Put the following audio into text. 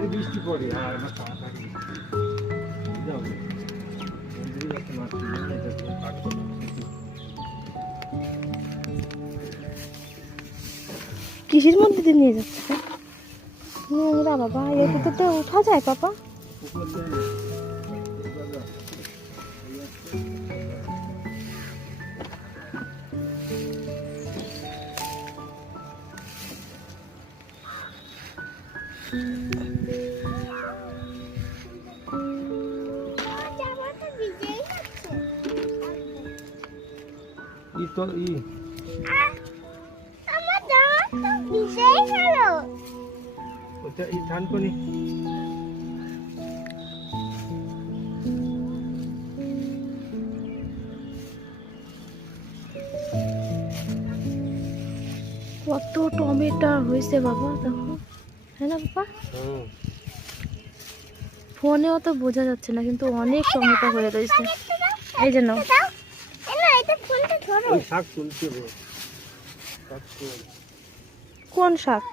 এই বৃষ্টি পড়ে আর আমার তাড়াতাড়ি যাও মন্দিরে যাচ্ছে মাছ কিনে যাচ্ছে কাটবো কিসের মধ্যে দিয়ে নিয়ে যাচ্ছে নোংরা বাবা এর ভিতরতে উঠা যায় পাপা? কত টমেটো হয়েছে বাবা দেখো, হ্যাঁ না বাবা? ফোনে অত বোঝা যাচ্ছে না কিন্তু অনেক টমেটো হয়ে রয়েছে। এই যে নাও। কোন শাক?